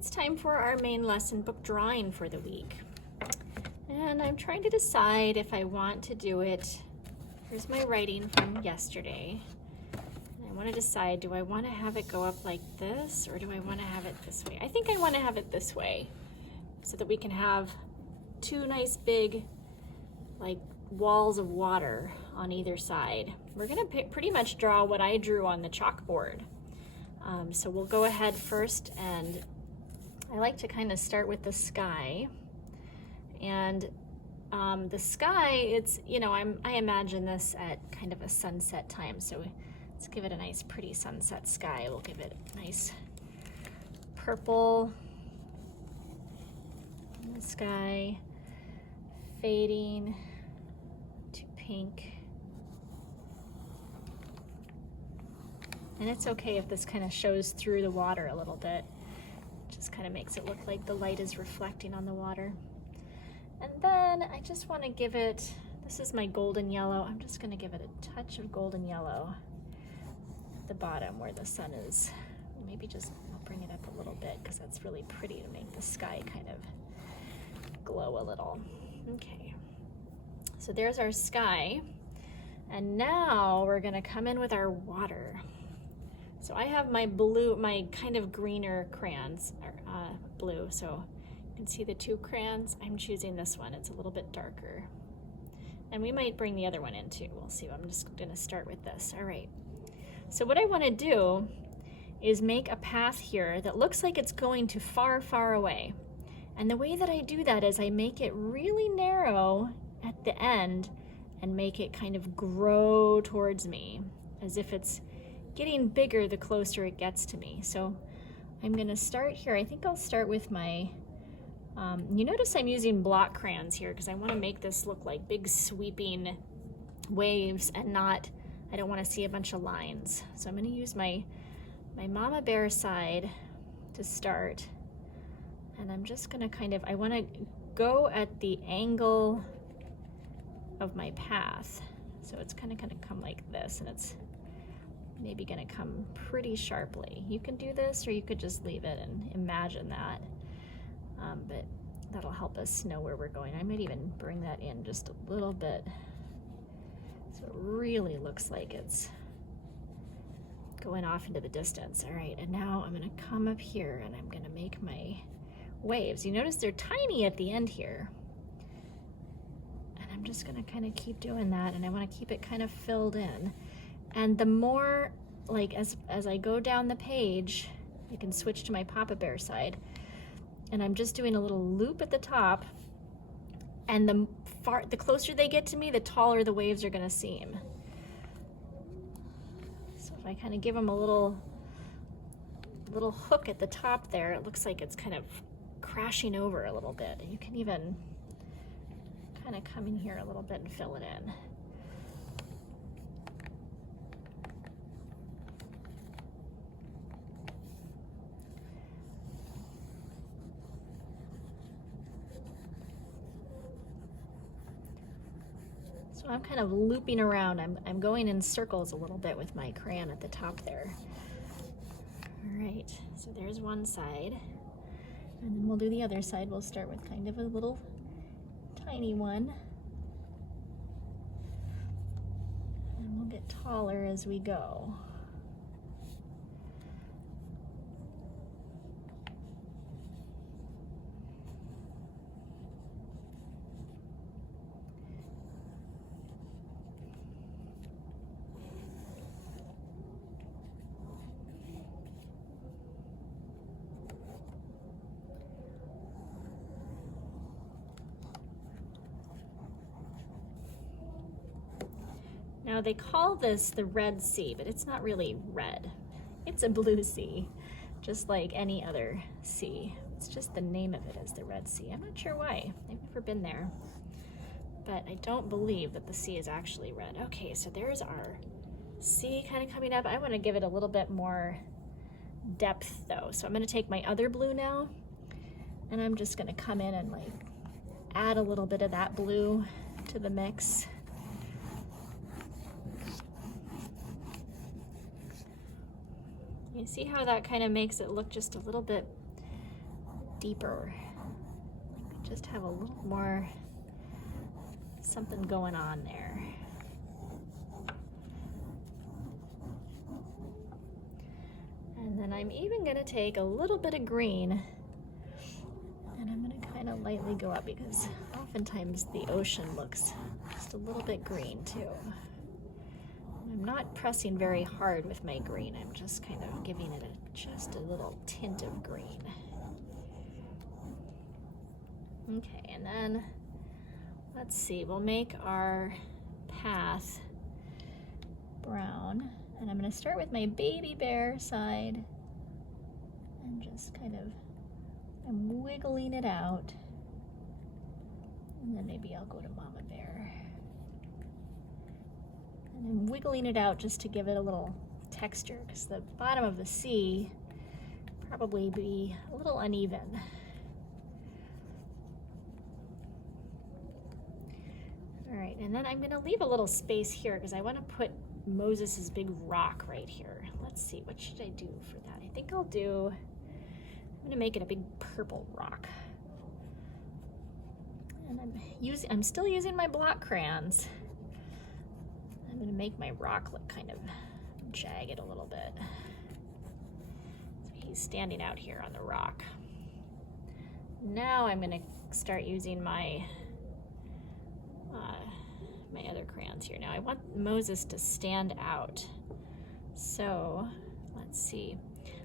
it's time for our main lesson book drawing for the week. And I'm trying to decide if I want to do it. Here's my writing from yesterday. And I want to decide, do I want to have it go up like this or do I want to have it this way? I think I want to have it this way so that we can have two nice big like walls of water on either side. We're going to pretty much draw what I drew on the chalkboard. So we'll go ahead first, and I like to kind of start with the sky. And the sky, it's, you know, I imagine this at kind of a sunset time, so let's give it a nice pretty sunset sky. We'll give it a nice purple in the sky, fading to pink. And it's okay if this kind of shows through the water a little bit. Just kind of makes it look like the light is reflecting on the water. And then I just want to give it, this is my golden yellow, I'm just going to give it a touch of golden yellow at the bottom where the sun is. Maybe just, I'll bring it up a little bit because that's really pretty to make the sky kind of glow a little. Okay, so there's our sky. And now we're going to come in with our water. So I have my blue, my kind of greener crayons, blue, so you can see the two crayons. I'm choosing this one, it's a little bit darker. And we might bring the other one in too, we'll see. I'm just gonna start with this. All right, so what I wanna do is make a path here that looks like it's going to far, far away. And the way that I do that is I make it really narrow at the end and make it kind of grow towards me, as if it's getting bigger the closer it gets to me. So I'm gonna start here. I think I'll start with my, you notice I'm using block crayons here because I wanna make this look like big sweeping waves and not, I don't wanna see a bunch of lines. So I'm gonna use my mama bear side to start. And I'm just gonna kind of, I wanna go at the angle of my path. So it's kind of gonna come like this, and it's maybe gonna come pretty sharply. You can do this or you could just leave it and imagine that, but that'll help us know where we're going. I might even bring that in just a little bit so it really looks like it's going off into the distance. All right, and now I'm gonna come up here and I'm gonna make my waves. You notice they're tiny at the end here. And I'm just gonna kind of keep doing that, and I wanna keep it kind of filled in. And the more, like, as I go down the page, I can switch to my Papa Bear side, and I'm just doing a little loop at the top, and the closer they get to me, the taller the waves are gonna seem. So if I kind of give them a little hook at the top there, it looks like it's kind of crashing over a little bit. You can even kind of come in here a little bit and fill it in. So I'm kind of looping around. I'm going in circles a little bit with my crayon at the top there. All right, so there's one side. And then we'll do the other side. We'll start with kind of a little tiny one. And we'll get taller as we go. Now they call this the Red Sea, but it's not really red. It's a blue sea, just like any other sea. It's just the name of it is the Red Sea. I'm not sure why. I've never been there, but I don't believe that the sea is actually red. Okay, so there's our sea kind of coming up. I want to give it a little bit more depth though. So I'm going to take my other blue now, and I'm just going to come in and like add a little bit of that blue to the mix. You see how that kind of makes it look just a little bit deeper. Like just have a little more something going on there. And then I'm even gonna take a little bit of green and I'm gonna kind of lightly go up because oftentimes the ocean looks just a little bit green too. I'm not pressing very hard with my green. I'm just kind of giving it just a little tint of green. Okay, and then let's see, we'll make our path brown. And I'm going to start with my baby bear side and just kind of, I'm wiggling it out. And then maybe I'll go to mama bear. And I'm wiggling it out just to give it a little texture because the bottom of the sea probably be a little uneven. All right, and then I'm going to leave a little space here because I want to put Moses's big rock right here. Let's see, what should I do for that? I think I'm going to make it a big purple rock. And I'm still using my block crayons. I'm going to make my rock look kind of jagged a little bit. So he's standing out here on the rock. Now I'm going to start using my other crayons here. Now I want Moses to stand out. So let's see.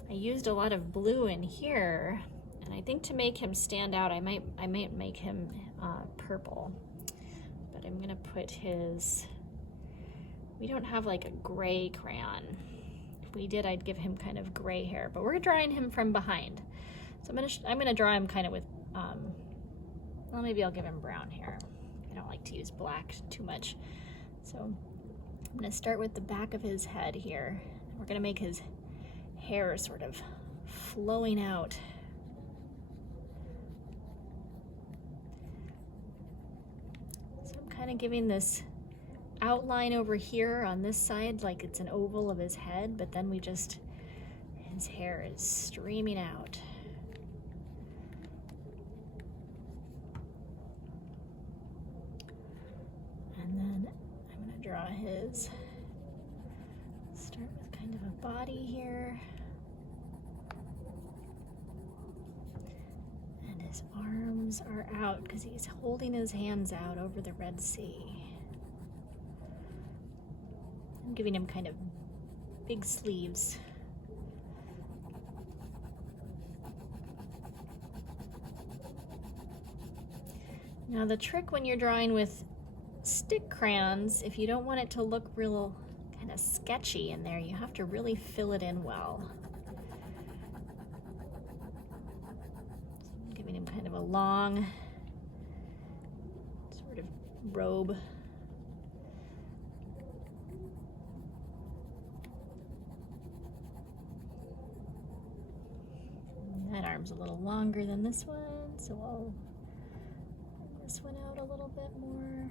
I used a lot of blue in here, and I think to make him stand out, I might make him purple. But I'm gonna put his. We don't have like a gray crayon. If we did, I'd give him kind of gray hair. But we're drawing him from behind, so I'm gonna draw him kind of with. Well, maybe I'll give him brown hair. I don't like to use black too much. So I'm gonna start with the back of his head here. We're gonna make his hair sort of flowing out. So I'm kind of giving this outline over here on this side like it's an oval of his head, but then his hair is streaming out. And then I'm going to draw start with kind of a body here. And his arms are out because he's holding his hands out over the Red Sea. I'm giving him kind of big sleeves. Now the trick when you're drawing with stick crayons, if you don't want it to look real kind of sketchy in there, you have to really fill it in well. So I'm giving him kind of a long sort of robe. And that arm's a little longer than this one, so I'll bring this one out a little bit more.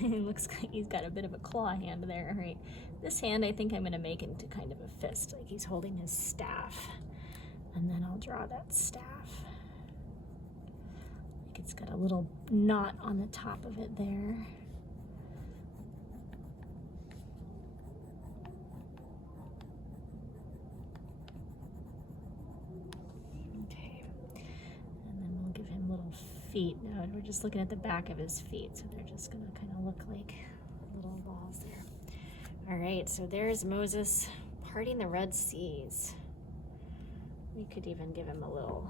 It looks like he's got a bit of a claw hand there. All right, this hand I think I'm going to make into kind of a fist, like he's holding his staff. And then I'll draw that staff. Like it's got a little knot on the top of it there. Okay, and then we'll give him little feet. Now we're just looking at the back of his feet, so they're just going to kind of look like little balls there. All right, so there's Moses parting the Red Seas. We could even give him a little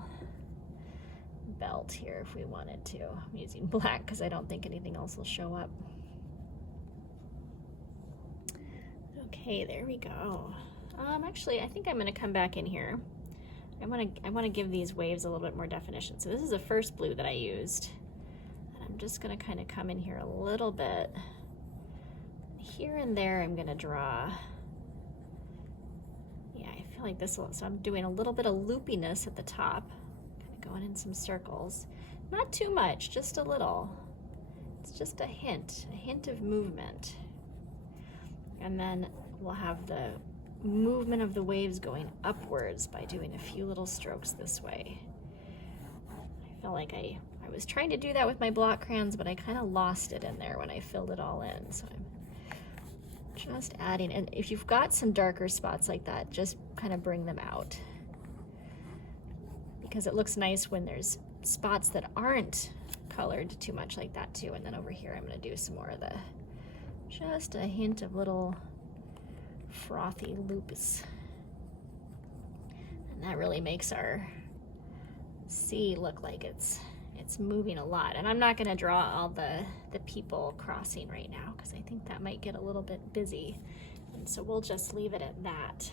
belt here if we wanted to. I'm using black because I don't think anything else will show up. Okay, there we go. Actually, I think I'm going to come back in here. I want to give these waves a little bit more definition. So this is the first blue that I used. And I'm just going to kind of come in here a little bit. Here and there I'm going to draw. Yeah, I feel feel like this will, so I'm doing a little bit of loopiness at the top, kind of going in some circles. Not too much, just a little. It's just a hint of movement. And then we'll have the movement of the waves going upwards by doing a few little strokes this way. I felt like I was trying to do that with my block crayons, but I kind of lost it in there when I filled it all in. So I'm just adding, and if you've got some darker spots like that, just kind of bring them out, because it looks nice when there's spots that aren't colored too much like that too. And then over here I'm going to do some more of the, just a hint of little frothy loops, and that really makes our sea look like it's moving a lot. And I'm not going to draw all the people crossing right now, because I think that might get a little bit busy, and so we'll just leave it at that.